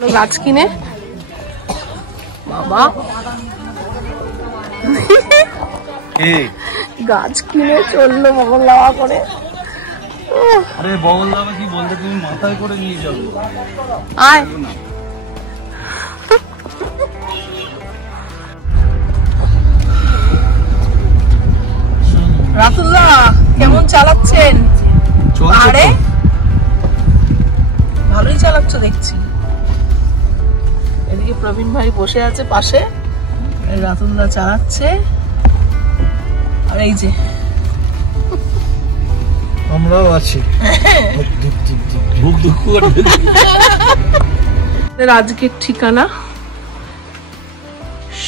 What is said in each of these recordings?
গাছ কিনে বাবা গাছ কিনে চললো বগল লাওয়া করে। আরে বগল লাওয়া কি বলতে তুমি মাথায় করে নিয়ে যাবো। আয় রাতুল্লাহ কেমন চালাচ্ছেন? আরে ভালোই চালাচ্ছ দেখছি। এদিকে প্রবীণ ভাই বসে আছে পাশে, রাতুল্লাহ চালাচ্ছে, আর এই যে আমরাও আছি। আজকের ঠিকানা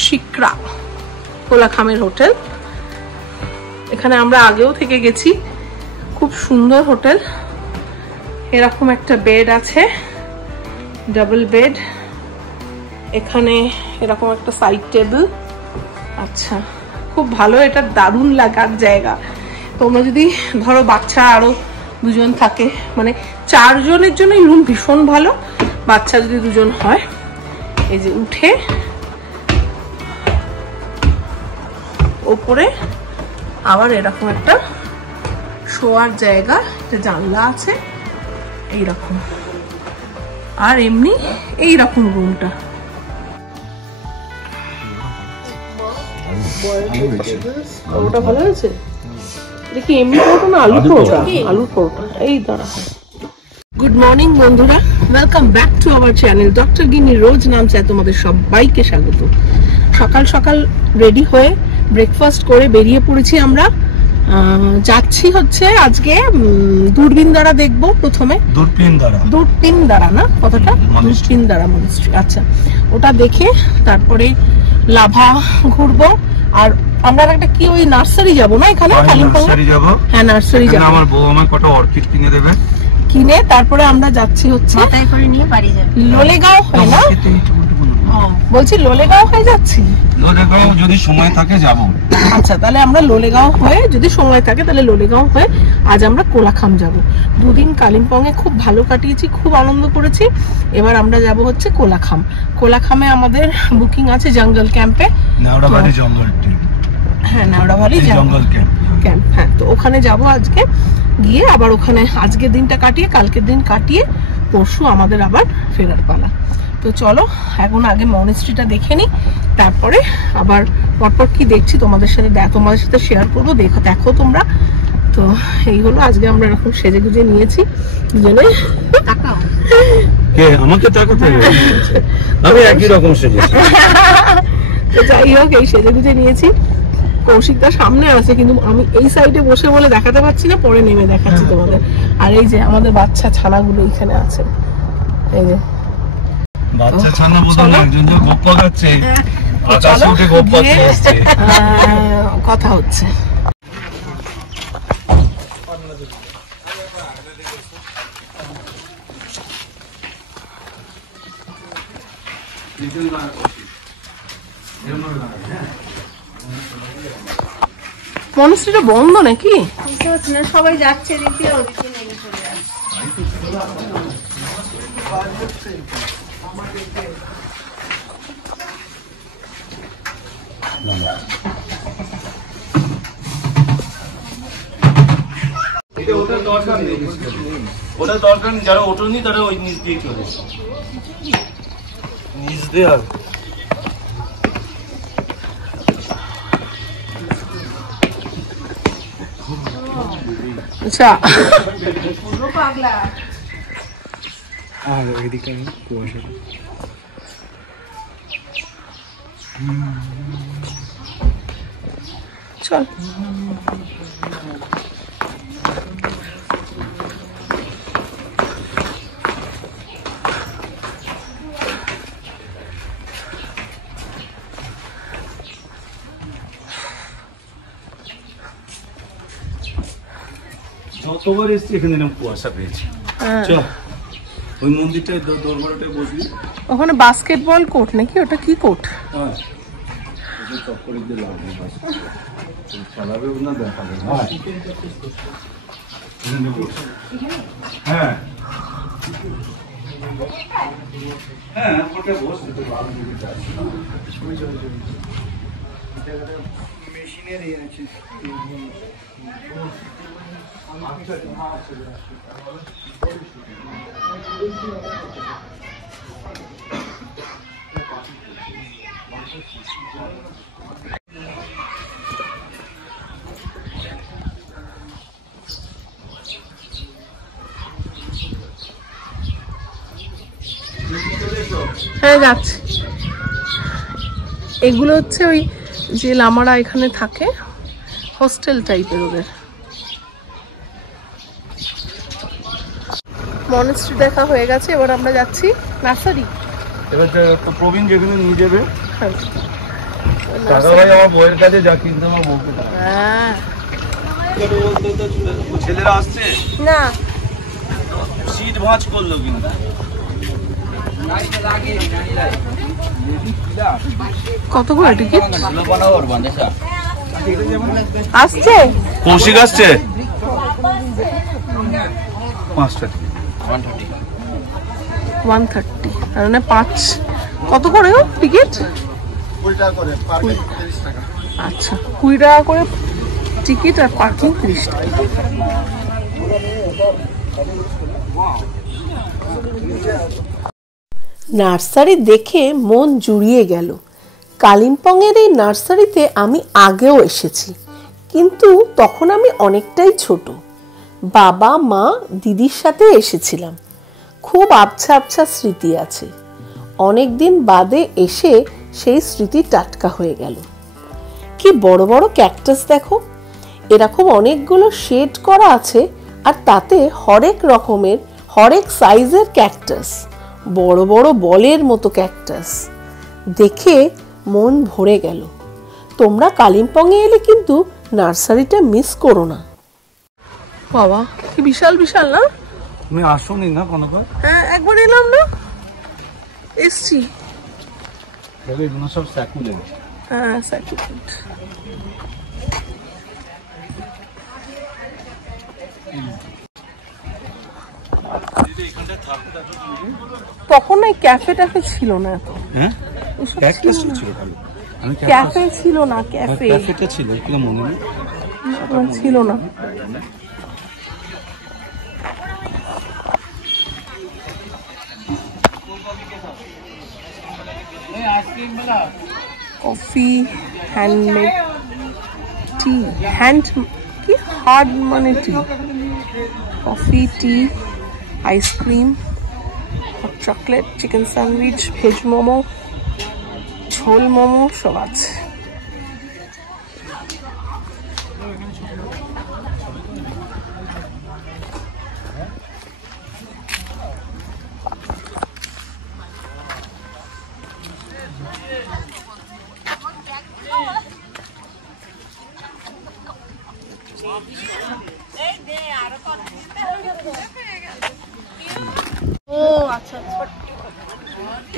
শিকরা কোলাখামের হোটেল। এখানে আমরা আগেও থেকে গেছি, খুব সুন্দর হোটেল। এরকম একটা বেড আছে, ডাবল বেড। এখানে এরকম একটা সাইড টেবিল। আচ্ছা, খুব ভালো, এটা দারুণ লাগার জায়গা। তোমরা যদি ধরো বাচ্চা আরো দুজন থাকে, মানে 4 জনের জন্য এই রুম ভীষণ ভালো। বাচ্চা যদি 2 জন হয়, এই যে উঠে ওপরে আবার এরকম একটা শোয়ার জায়গা, একটা জানলা আছে এইরকম, আর এমনি এইরকম রুমটা। ওটা ভালো হয়েছে দেখি। এমনি পরোটা না আলুর পরোটা? আলুর পরোটা। এই দাঁড়া। গুড মর্নিং বন্ধুরা, welcome back to our channel doctor Gini রোজ নাম চায় তোমাদের সবাইকে স্বাগত। সকাল সকাল রেডি হয়ে ব্রেকফাস্ট করে বেরিয়ে পড়েছি আমরা। যাচ্ছি হচ্ছে আজকে দূরবীনদারা দেখবো। প্রথমে দূরবীনদারা না কথাটা, দূরবীনদারা মনস্ট্রি। আচ্ছা, ওটা দেখে তারপরে লাভা ঘুরবো। আর আমরা একটা কি ওই নার্সারি যাবো না এখানে কালিম্পংয়ে? হ্যাঁ নার্সারি যাবো। আমার বউ আমায় কত অর্কিড কিনে দেবে, কিনে তারপরে আমরা যাচ্ছি হচ্ছে মাথায় করে নিয়ে বাড়ি যাবো। লোলেগাঁও হয় না? বলছি লোলেগাঁও হয়ে যাচ্ছি। লোলেগাঁও যদি সময় থাকে যাব। আচ্ছা, তাহলে আমরা লোলেগাঁও হয়ে, যদি সময় থাকে তাহলে লোলেগাঁও হয়ে আজ আমরা কোলাখাম যাব। 2 দিন কালিম্পংয়ে খুব ভালো কাটিয়েছি, খুব আনন্দ করেছি। এবার আমরা যাব হচ্ছে কোলাখাম। কোলাখামে আমাদের বুকিং আছে জঙ্গল ক্যাম্পে। নাওড়াবাড়ি জঙ্গল ক্যাম্প। হ্যাঁ, নাওড়াবাড়ি জঙ্গল ক্যাম্প। হ্যাঁ, তো ওখানে যাব আজকে। গিয়ে আবার ওখানে আজকের দিনটা কাটিয়ে, কালকের দিন কাটিয়ে পরশু আমাদের আবার ফেরার পালা। তো চলো এখন আগে মনেস্ট্রিটা দেখে নি, তারপরে আবার পরপর কি দেখছি তোমাদের সাথে শেয়ার করবো। দেখো তোমরা। তো এই হলো আজকে আমরা এরকম সেজে গুজে নিয়েছি দুজনে। আমাকে তাকাতে হবে, আমি একই রকম সেজেছি। তো যাই হোক, এই সেজে গুজে নিয়েছি। কৌশিকটা সামনে আছে, কিন্তু আমি এই সাইডে বসে বলে দেখাতে পারছি না, পরে নেমে দেখাচ্ছি তোমাদের। আর এই যে আমাদের বাচ্চা ছানাগুলো এখানে আছে, এই যে বাচ্চা ছানা বদলে একজন যে গপ্পা খাচ্ছে, আকাশে উঠে গপ্পা খাচ্ছে, কথা হচ্ছে। মনস্ট্রিটা বন্ধ নাকি? সবাই যাচ্ছে দেখি। ওটার দরকার নেই, যারা ওঠেনি তারা ওই নিচ দিয়ে চলে নিচ দিয়ে। আচ্ছা, চল। যতবার এসছি এখানে কুয়াশা পেয়েছি। ওই মন্দিরটায় দরবারটায় বসবি। ওখানে বাস্কেটবল কোর্ট নাকি? ওটা কি কোর্ট? হ্যাঁ, চক্করে দিয়ে লাগবে, চালাবে না, দেখাবে। হ্যাঁ, হ্যাঁ ওটা বস মেশিনারি আছে হ্যাঁ যাচ্ছি। এগুলো হচ্ছে ওই যে লামারা এখানে থাকে, হোস্টেল টাইপের ওদের। মনেস্ট্রি দেখা হয়ে গেছে, এবার আমরা যাচ্ছি নার্সারি। এবার তো প্রবীণ যেখানে নিয়ে যাবে, হ্যাঁ দাদা ভাই আমার বইয়ের কাছে যা কিনতে আমার বউকে হ্যাঁ ছেলেরা আসছে না সিট ভাঁজ করলো কিন্তু কত করে টিকিট আসছে? কৌশিক আসছে 130 তার মানে 5 কত করে টিকিট? 20 টাকা করে, পার্কিং 30 টাকা। আচ্ছা 20 টাকা করে টিকিট আর পার্কিং 30 টাকা। নার্সারি দেখে মন জুড়িয়ে গেল। কালিম্পংয়ের এই নার্সারিতে আমি আগেও এসেছি, কিন্তু তখন আমি অনেকটাই ছোট। বাবা মা দিদির সাথে এসেছিলাম। খুব আবছা আবছা স্মৃতি আছে। অনেক দিন বাদে এসে সেই স্মৃতি টাটকা হয়ে গেল। কি বড় বড় ক্যাকটাস দেখো, এরকম অনেকগুলো শেড করা আছে, আর তাতে হরেক রকমের হরেক সাইজের ক্যাকটাস, বড় বড় বলের মতো ক্যাকটাস। দেখে মন ভরে গেল। তোমরা কালিম্পংয়ে এলে কিন্তু নার্সারিটা মিস করো না। বাবা কি বিশাল বিশাল না? তুমি আসোনি না কোনোবার? হ্যাঁ একবার এলাম না, এসছি। এগুলো সব স্যাকুলেন্ট। হ্যাঁ স্যাকুলেন্ট। তখন না ক্যাফে ট্যাফে ছিল না এত। হ্যাঁ ক্যাকটাস ছিল ভালো। আমি ক্যাফে ছিল না, ক্যাফে ক্যাফেটা ছিল কি মনে নেই, ছিল না। কফি, হ্যান্ডমেড টি, হ্যান্ড কি হার্ড মানে tea, coffee, tea, ice cream, hot chocolate, chicken sandwich, veg momo, ঝোল মোমো সব আছে।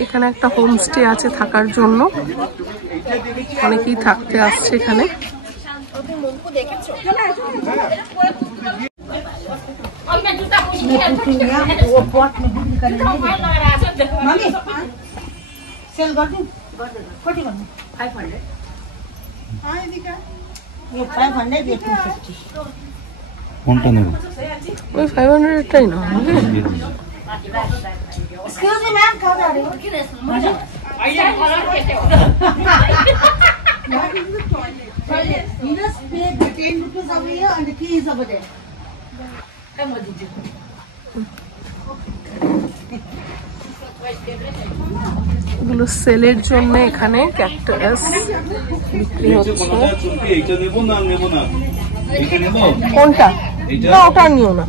এখানে একটা হোমস্টে আছে থাকার জন্য, অনেকেই থাকতে আসছে এখানে। কোনটা নেব? ওই 500-টাই না? Excuse me, ma'am, how are you? What is the toilet? You just pay the 10 rupees over here and the key is over there. Come on, Didi. এগুলো সেলের জন্য এখানে ক্যাকটাস বিক্রি হচ্ছে। এইটা নেব না নেব না, এইটা নেব। কোনটা? না ওটা নিও না।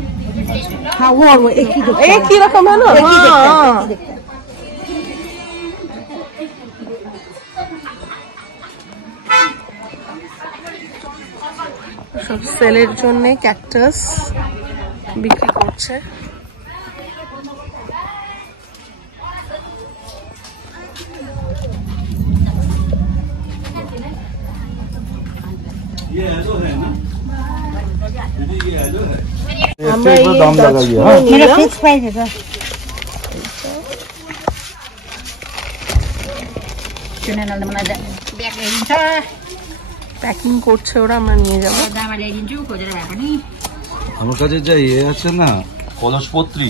हाँ वो और वो एक ही दिखता है। एक ही रकम है ना? एक ही दिखता है, हाँ। एक ही दिखता है। সব সেলের জন্য ক্যাকটাস বিক্রি করছে। আমরা এই দাম লাগাইয়ে, হ্যাঁ मेरा फिक्स प्राइस है सर। প্যাকিং করছে ওরা, আমরা নিয়ে যাবো। আমার কাছে যা ইয়ে আছে না, কলসপত্রী,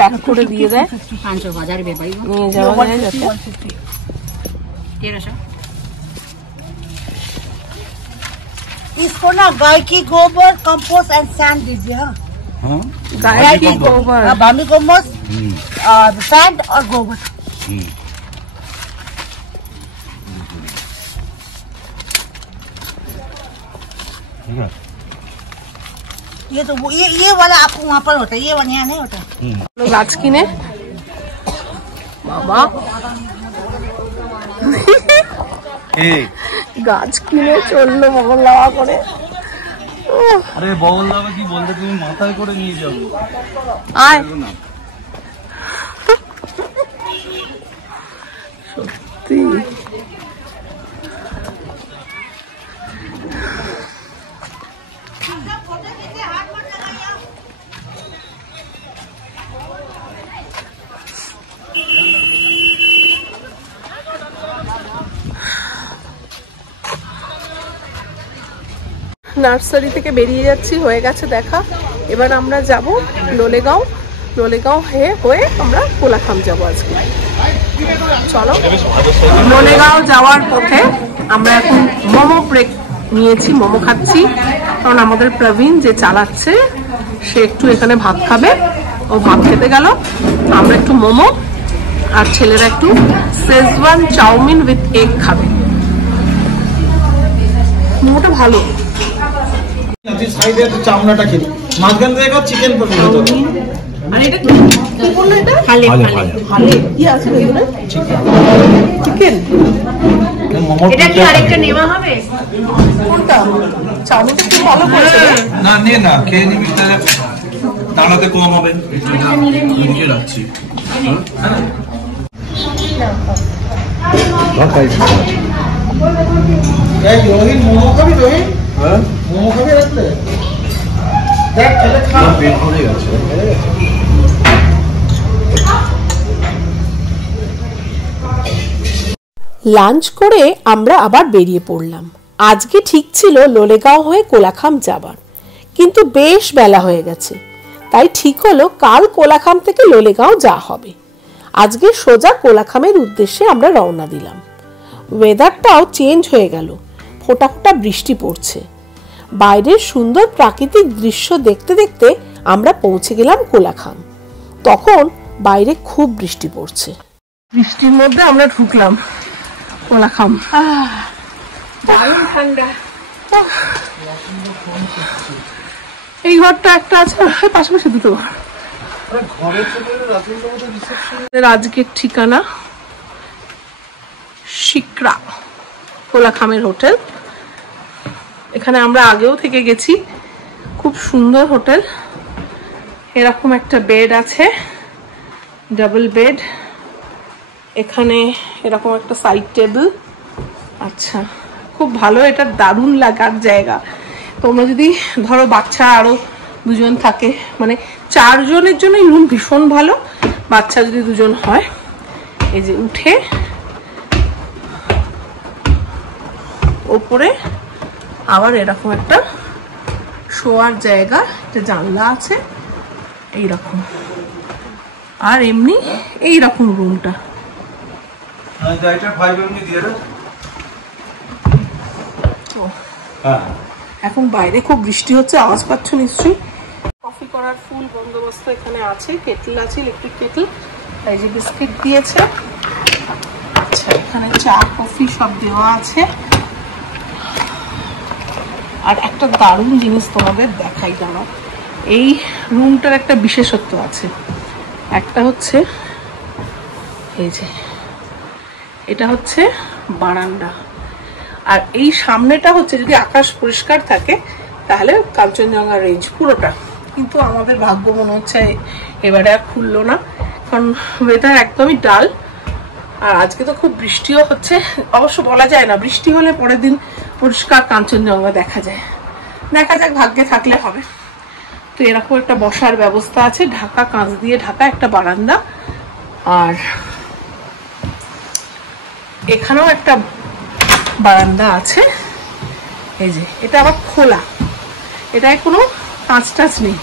প্যাক করে দিয়ে দেয়, নিয়ে যাওয়া যায় যাতে। इसको ना गाय की गोबर कंपोस्ट एंड सैंड दीजिए। हाँ, हाँ गाय की गोबर, भामी कंपोस्ट, सैंड और गोबर। ये तो ये वाला आपको वहाँ पर होता है, ये वाला यहाँ नहीं होता। গাছ কিনে বাবা গাছ কিনে চললো বগল লাওয়া করে। আরে বগল লাওয়া কি বলতে, তুমি মাথায় করে নিয়ে যাবো। আয় সত্যি নার্সারি থেকে বেরিয়ে যাচ্ছি, হয়ে গেছে দেখা। এবার আমরা যাব লোলেগাঁও, লোলেগাঁও হয়ে আমরা কোলাখাম যাব আজকে। চলো, লোলেগাঁও যাওয়ার পথে আমরা এখন মোমো ব্রেক নিয়েছি, মোমো খাচ্ছি, কারণ আমাদের প্রবীণ যে চালাচ্ছে সে একটু এখানে ভাত খাবে, ও ভাত খেতে গেল, আমরা একটু মোমো আর ছেলেরা একটু শেজওয়ান চাউমিন উইথ এগ খাবে। মোমোটা ভালো, সাইডে চামড়াটা খেলি, মাঝখান থেকে চিকেন পড়বে। আর এটা কি বললো, এটা হালে হালে কি আছে এখানে? চিকেন। এটা কি আরেকটা নেওয়া হবে? কোনটা? চাউমিনটা কি ভালো করেছে? না নিয়ে না, খেয়ে নিবি, তাহলে দাঁড়াতে কম হবে। নিয়ে রাখছি। রোহিন মোমো খাবি? রোহিন মোমো খাবি রাখতে? দেখ খেলে খা, পেট ভরে গেছে। লাঞ্চ করে আমরা আবার বেরিয়ে পড়লাম। আজকে ঠিক ছিল লোলেগাঁও হয়ে কোলাখাম যাবার, কিন্তু বেশ বেলা হয়ে গেছে, তাই ঠিক হলো কাল কোলাখাম থেকে লোলেগাঁও যাওয়া হবে। আজকে সোজা কোলাখামের উদ্দেশ্যে আমরা রওনা দিলাম। ওয়েদারটাও চেঞ্জ হয়ে গেল, ফোঁটা ফোঁটা বৃষ্টি পড়ছে। বাইরের সুন্দর প্রাকৃতিক দৃশ্য দেখতে দেখতে আমরা পৌঁছে গেলাম কোলাখাম। তখন বাইরে খুব বৃষ্টি পড়ছে। বৃষ্টির মধ্যে আমরা ঢুকলাম কোলাখাম, দারুণ ঠান্ডা। এই ঘরটা একটা আছে, পাশাপাশি দুটো ঘর। আজকের ঠিকানা শিকরা, কোলাখামের হোটেল। এখানে আমরা আগেও থেকে গেছি, খুব সুন্দর হোটেল। এরকম একটা বেড আছে, ডাবল বেড, এখানে এরকম একটা সাইড টেবিল। আচ্ছা, খুব ভালো, এটা দারুণ লাগার জায়গা। তোমরা যদি ধরো বাচ্চা আরো দুজন থাকে, মানে 4 জনের জন্য এই রুম ভীষণ ভালো। বাচ্চা যদি 2 জন হয়, এই যে উঠে ওপরে আবার এরকম একটা শোয়ার জায়গা, একটা জানলা আছে এইরকম, আর এমনি এইরকম রুমটা। এখন বাইরে খুব বৃষ্টি হচ্ছে, আওয়াজ পাচ্ছ নিশ্চয়ই। কফি করার ফুল বন্দোবস্ত এখানে আছে, কেটল আছে, ইলেকট্রিক কেটল, এই যে বিস্কিট দিয়েছে। আচ্ছা, এখানে চা কফি সব দেওয়া আছে। আর একটা দারুণ জিনিস তোমাদের দেখাই, জানো এই রুমটার একটা বিশেষত্ব আছে। একটা হচ্ছে এই যে এটা হচ্ছে বারান্দা, আর এই সামনেটা হচ্ছে যদি আকাশ পরিষ্কার থাকে তাহলে কাঞ্চনজঙ্ঘা রেঞ্জ পুরোটা। কিন্তু আমাদের ভাগ্য মনে হচ্ছে এবারে আর খুললো না, কারণ ওয়েদার একদমই ডাল। আর আজকে তো খুব বৃষ্টিও হচ্ছে, অবশ্য বলা যায় না, বৃষ্টি হলে পরের দিন পরিষ্কার কাঞ্চনজঙ্ঘা দেখা যায়। দেখা যাক, ভাগ্যে থাকলে হবে। তো এরকম একটা বসার ব্যবস্থা আছে, ঢাকা, কাঁচ দিয়ে ঢাকা একটা বারান্দা, আর এখানেও একটা বারান্দা আছে। এই যে এটা আবার খোলা, এটায় কোনো কাঁচ টাচ নেই,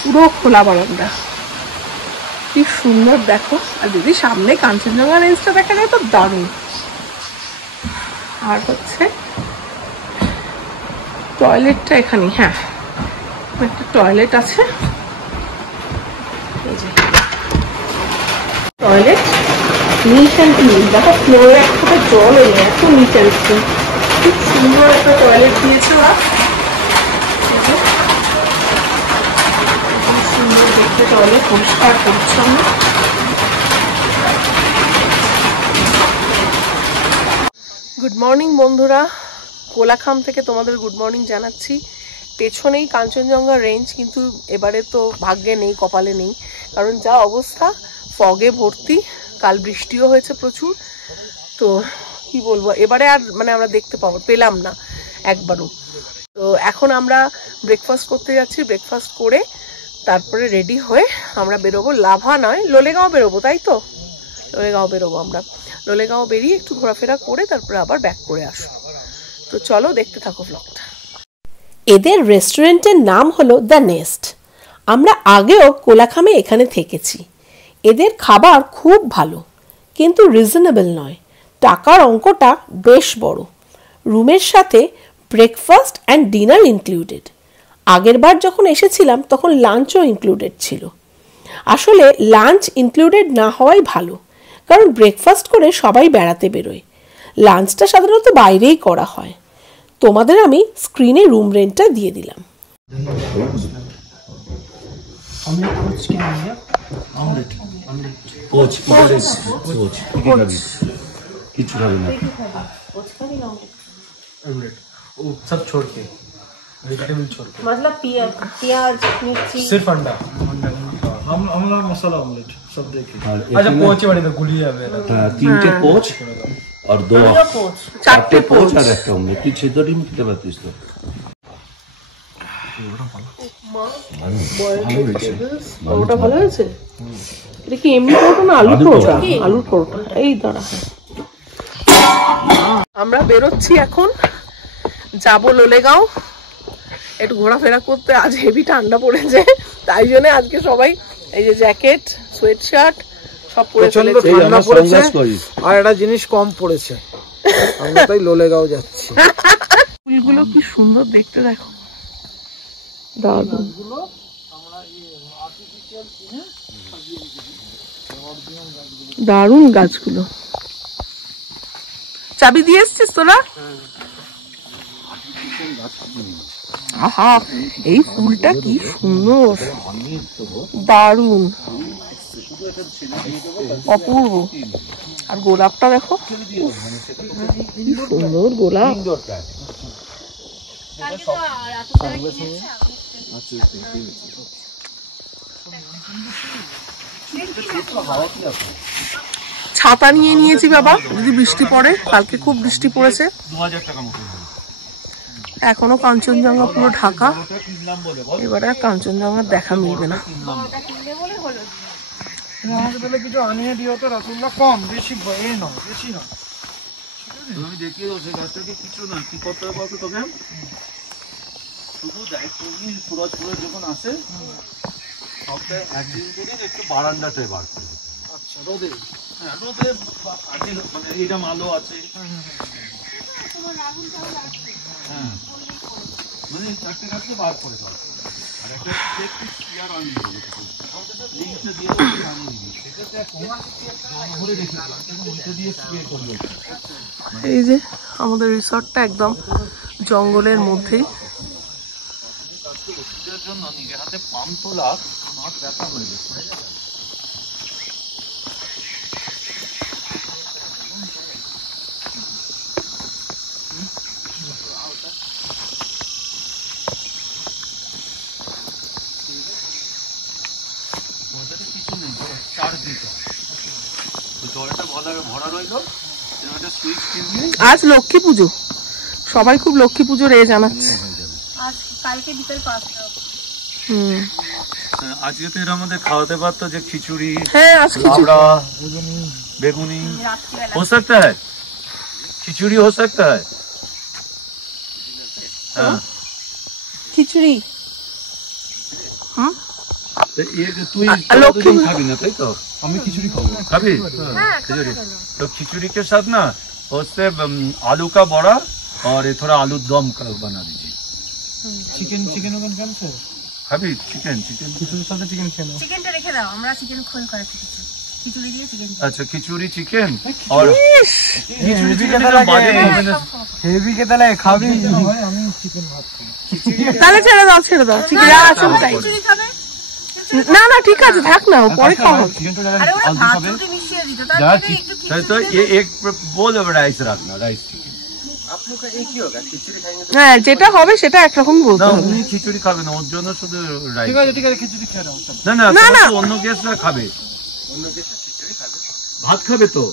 পুরো খোলা বারান্দা, কি সুন্দর দেখো। আর যদি সামনে কাঞ্চনজঙ্ঘা রেঞ্জটা দেখা যায় তো দারুণ। আর হচ্ছে টয়লেটটা এখানে, হ্যাঁ একটা টয়লেট আছে, এই যে টয়লেট, নিট অ্যান্ড ক্লিন। দেখো ফ্লোরে একটা জল এলো, এত নিট অ্যান্ড ক্লিন, খুব সুন্দর একটা টয়লেট দিয়েছে ওরা, খুব সুন্দর দেখতে টয়লেট, পরিষ্কার পরিচ্ছন্ন। গুড মর্নিং বন্ধুরা, কোলাখাম থেকে তোমাদের গুড মর্নিং জানাচ্ছি। পেছনেই কাঞ্চনজঙ্ঘা রেঞ্জ, কিন্তু এবারে তো ভাগ্যে নেই, কপালে নেই, কারণ যা অবস্থা, ফগে ভর্তি, কাল বৃষ্টিও হয়েছে প্রচুর। তো কি বলবো, এবারে আর মানে আমরা দেখতে পেলাম না একবারও। তো এখন আমরা ব্রেকফাস্ট করতে যাচ্ছি, ব্রেকফাস্ট করে তারপরে রেডি হয়ে আমরা বেরোবো, লাভা নয় লোলেগাঁও বেরোবো, তাই তো লোলেগাঁও বেরোবো আমরা। লোলেগাঁও বেরিয়ে একটু ঘোরাফেরা করে তারপরে আবার ব্যাক করে আসবো। তো চলো দেখতে থাকো ব্লগটা। এদের রেস্টুরেন্টের নাম হলো দ্য নেস্ট। আমরা আগেও কোলাখামে এখানে থেকেছি। এদের খাবার খুব ভালো, কিন্তু রিজনেবল নয়। টাকার অঙ্কটা বেশ বড়। রুমের সাথে ব্রেকফাস্ট অ্যান্ড ডিনার ইনক্লুডেড। আগেরবার যখন এসেছিলাম তখন লাঞ্চও ইনক্লুডেড ছিল। আসলে লাঞ্চ ইনক্লুডেড না হওয়াই ভালো, কারণ ব্রেকফাস্ট করে সবাই বেড়াতে বেরোয়। লাঞ্চটা সাধারণত বাইরেই করা হয়। তোমাদের আমি স্ক্রিনে রুম রেন্টটা দিয়ে দিলাম। सब छोड़ के वेजिटेबल छोड़ के, मतलब प्याज मिर्ची सिर्फ अंडा। हम लोग मसाला ऑमलेट सब देखे। अच्छा पोच बड़ी तो गुलिया मेरा। তিনটে পোচ আর চারটে পোচ আর একটা অমলেট। তুই ছেদ ডিম খেতে পারতিস তো। ওটা ভালো হয়েছে। এটা কি এমনি পরোটা না আলুর পরোটা? আলুর পরোটা। এই দাঁড়া, আমরা বেরোচ্ছি এখন, যাবো লোলেগাঁও একটু ঘোরাফেরা করতে। আজ হেভি ঠান্ডা পড়েছে, তাই জন্য আজকে সবাই এই যে জ্যাকেট, সোয়েট শার্ট সব পরে ফেলেছে। ঠান্ডা পড়েছে আর একটা জিনিস কম পড়েছে, আমরা তাই লোলেগাঁও যাচ্ছি। ফুলগুলো কি সুন্দর দেখতে, দেখো দারুণ। দারুণ গাছগুলো। চাবি দিয়ে এসছিস তোরা? আহা, এই ফুলটা কি সুন্দর, দারুণ, অপূর্ব। আর গোলাপটা দেখো, কি সুন্দর গোলাপ। ছাতা নিয়ে নিয়েছি বাবা, যদি বৃষ্টি পড়ে। কালকে খুব বৃষ্টি পড়েছে। 2000 টাকা মতো। এখনো কাঞ্চনজঙ্ঘা পুরো ঢাকা, এবারে আর কাঞ্চনজঙ্ঘার দেখা মিলবে না। কিছু আনিয়ে দিও তো রসগোল্লা, কম বেশি নয়, বেশি না। আমি দেখিয়ে দেবো সেই গাছটাকে, কিছু না। কি করতে হবে বলতো তোকে? শুধু দায়িত্ব নিয়ে সুরজপুরে যখন আসে সপ্তাহে একদিন করে একটু বারান্দাটায় বার করে। আচ্ছা, রোদে? হ্যাঁ রোদে, মানে এইরকম আলো আছে। হ্যাঁ মানে চারটে গাছকে বার করে দাও। আর একটা চেয়ার আনিয়ে দেবো, লিঙ্কটা দিয়ে দেবো, ভরে রেখেছিলাম, ওইটা দিয়ে স্প্রে করবো। এই যে আমাদের রিসর্টটা একদম জঙ্গলের মধ্যেই। ওষুধের জন্য নিজের হাতে পাম্প তোলা মাছ ব্যথা হয়ে গেছে। কিছু নেই, চার্জ দিতে হবে। জলটা ভরা রইল। আজ লক্ষ্মী পুজো, সবাই খুব লক্ষ্মী পুজোর জানাচ্ছে। आज कल के भीतर 500 আজকে তো এর আমাদের খাওয়াতে পারতো যে খিচুড়ি, হ্যাঁ আজ খিচুড়ি लावड़ा, बेगुनी हो सकता है, खिचड़ी हो सकता है। हाँ খিচুড়ি तो एक তুই খাবি না তাই তো? আমি খিচুড়ি খাবো। খাবি? খিচুড়ি तो खिचड़ी के साथ ना उससे आलू का बड़ा और ये थोड़ा आलू दम का बना दीजिए। চিকেন চিকেন ওখানে কেন স্যার? খাবি চিকেন? চিকেন খিচুড়ির সাথে চিকেন খেয়ে নাও। চিকেনটা রেখে দাও, আমরা চিকেন খোল করে কিছু খিচুড়ি দিয়ে চিকেন। अच्छा खिचड़ी चिकन और হেভি খেতে লাগে খাবি? আমি চিকেন ভাত খাই। তাহলে ছেড়ে দাও চিকেন আসুন তাই। খিচুড়ি খাবে? না না ঠিক আছে থাক না, ও পরে খাবো। আরে ওরা ভাত রুটি মিশিয়ে দিত, তারপরে একটু খিচুড়ি। तो ये एक बोल राइस रखना, राइस चिकन। হ্যাঁ যেটা হবে সেটা একরকম বলতে না হবে। উনি খিচুড়ি খাবে না, ওর জন্য শুধু রাইস। ঠিক আছে খিচুড়ি খেয়ে নাও। না না না, না। না অন্য গেস্টরা খাবে, অন্য গেস্টরা খিচুড়ি খাবে, ভাত খাবে তো।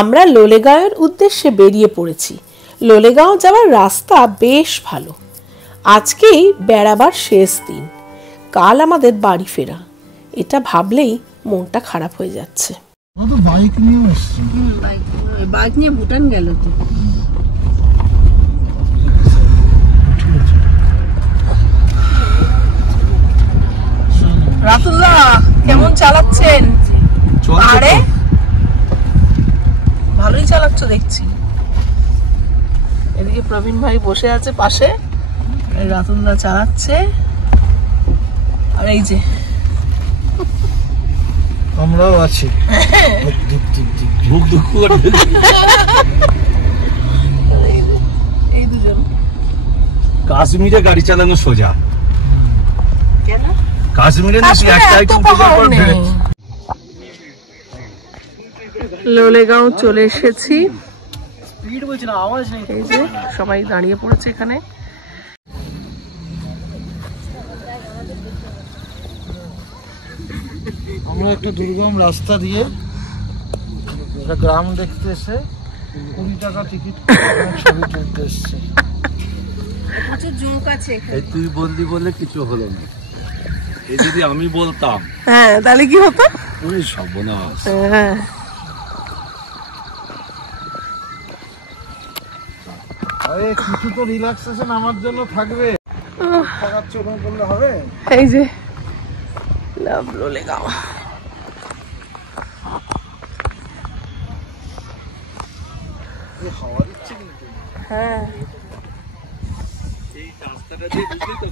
আমরা লোলেগাঁওয়ের উদ্দেশ্যে বেরিয়ে পড়েছি। লোলেগাঁও যাওয়ার রাস্তা বেশ ভালো। আজকেই বেড়াবার শেষ দিন, কাল আমাদের বাড়ি ফেরা। এটা ভাবলেই মনটা খারাপ হয়ে যাচ্ছে। আমরা তো বাইক নিয়ে এসেছি। বাইক নিয়ে ভুটান গেল তো। রাতুল্লাহ কেমন চালাচ্ছেন? আরে ভালোই চালাচ্ছ দেখছি। এদিকে প্রবীণ ভাই বসে আছে পাশে, রাতুল্লাহ চালাচ্ছে, আর এই যে আমরাও আছি। মুখ দুঃখ করে এই দুজন। কাশ্মীরে গাড়ি চালানো সোজা, কেন? কাশ্মীরে নাকি কাশ্মীরে একটা এত পাহাড় নেই। লোলেগাঁও চলে এসেছি। এই যে সবাই দাঁড়িয়ে পড়েছে এখানে। আমরা একটা দুর্গম রাস্তা দিয়ে একটা গ্রাম দেখতে এসে 20 টাকা টিকিট ছবি তুলতে এসছে। প্রচুর জোক আছে এখানে। এই তুই বললি বলে কিছু হলো না, এই যদি আমি বলতাম হ্যাঁ তাহলে কি হতো? ওই সর্বনাশ। হ্যাঁ আরে কিছু তো রিল্যাক্সেশন আমার জন্য থাকবে। টাকার চোখ করলে হবে? এই যে লাভ লোলেগাঁও। হ্যাঁ এই রাস্তাটা দিয়ে বুঝলি তো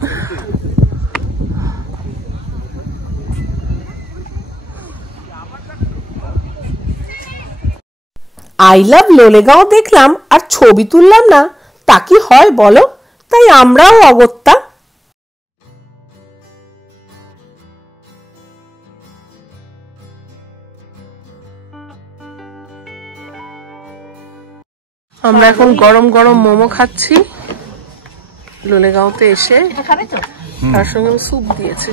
আই লাভ লোলেগাঁও দেখলাম আর ছবি তুললাম না, তা কি হয় বলো? তাই আমরাও অগত্যা। আমরা এখন গরম গরম মোমো খাচ্ছি লোলেগাঁওতে এসে। খাবে তো? তার সঙ্গে স্যুপ দিয়েছে,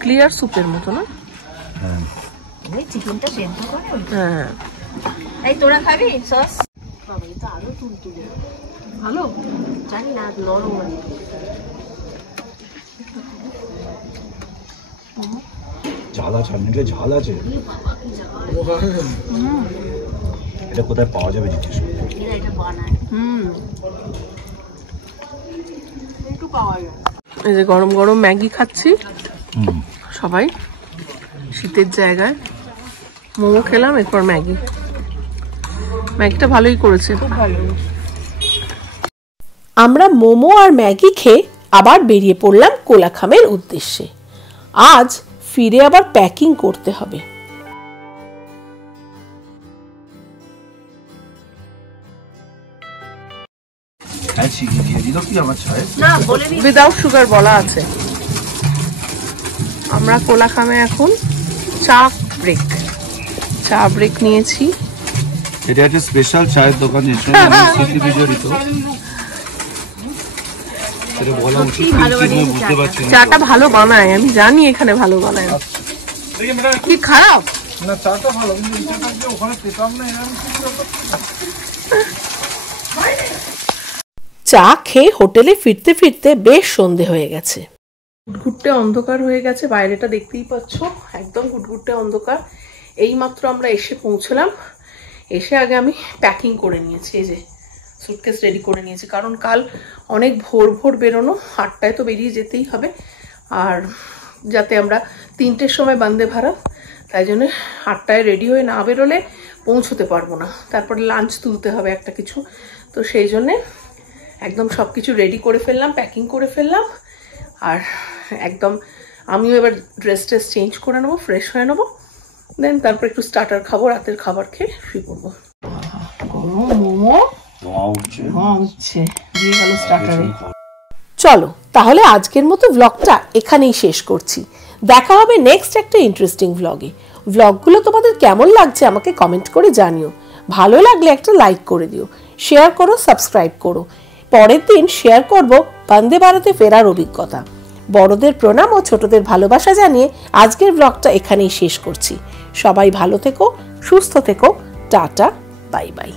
ক্লিয়ার স্যুপের মতো না? ওই চিকেনটা সেদ্ধ করে। হ্যাঁ এই তোরা খাবি সস? ভালো। জানি না নরম মানে। ঝাল আছে, মিঠে ঝাল আছে। এটা কোথায় পাওয়া যাবে জিজ্ঞেস করো। এরা এটা বানায়। একটু পাওয়া যায়। এই যে গরম গরম ম্যাগি খাচ্ছি সবাই শীতের জায়গায়। মোমো খেলাম, এরপর ম্যাগি। ম্যাগিটা ভালোই করেছে, খুব ভালো। আমরা মোমো আর ম্যাগি খেয়ে আবার বেরিয়ে পড়লাম কোলাখামের উদ্দেশ্যে। আজ ফিরে আবার প্যাকিং করতে হবে। না বলে নি। উইদাউট সুগার বলা আছে। আমরা কোলাখামে এখন চা ব্রেক নিয়েছি। এটা একটা স্পেশাল চায়ের দোকান, স্মৃতি বিজড়িত। এটা বলা উচিত, বুঝতে পারছি না। চাটা ভালো বানায়, আমি জানি এখানে ভালো বানায়। কি খারাপ না, চাটা ভালো, কিন্তু এই চাটা যে ওখানে পেতাম না এরকম কিছু ব্যাপার। চা খেয়ে হোটেলে ফিরতে ফিরতে বেশ সন্ধে হয়ে গেছে। ঘুটঘুটে অন্ধকার হয়ে গেছে, বাইরেটা দেখতেই পাচ্ছ একদম ঘুটঘুটে অন্ধকার। এইমাত্র আমরা এসে পৌঁছলাম। এসে আগে আমি প্যাকিং করে নিয়েছি, এই যে সুটকেস রেডি করে নিয়েছি, কারণ কাল অনেক ভোর ভোর বেরোনো, 8টায় তো বেরিয়ে যেতেই হবে। আর যাতে আমরা 3টের সময় বন্দে ভারত, তাই জন্য 8টায় রেডি হয়ে না বেরোলে পৌঁছতে পারবো না, তারপরে লাঞ্চ তুলতে হবে একটা কিছু। তো সেই জন্যে একদম সব কিছু রেডি করে ফেললাম, প্যাকিং করে ফেললাম। আর একদম আমিও এবার ড্রেস চেঞ্জ করে নেবো, ফ্রেশ হয়ে নেবো, দেন তারপর একটু স্টার্টার খাবো, রাতের খাবার খেয়ে শুয়ে পড়বো। মোমো হচ্ছে দিয়ে গেল স্টার্টারে। চলো তাহলে আজকের মতো ব্লগটা এখানেই শেষ করছি। দেখা হবে নেক্সট একটা ইন্টারেস্টিং ব্লগে। ব্লগগুলো তোমাদের কেমন লাগছে আমাকে কমেন্ট করে জানিও। ভালো লাগলে একটা লাইক করে দিও, শেয়ার করো, সাবস্ক্রাইব করো। পরের দিন শেয়ার করব বন্দে ভারতে ফেরার অভিজ্ঞতা। বড়দের প্রণাম ও ছোটদের ভালোবাসা জানিয়ে আজকের ব্লগটা এখানেই শেষ করছি। সবাই ভালো থেকো, সুস্থ থেকো, টাটা, বাই বাই।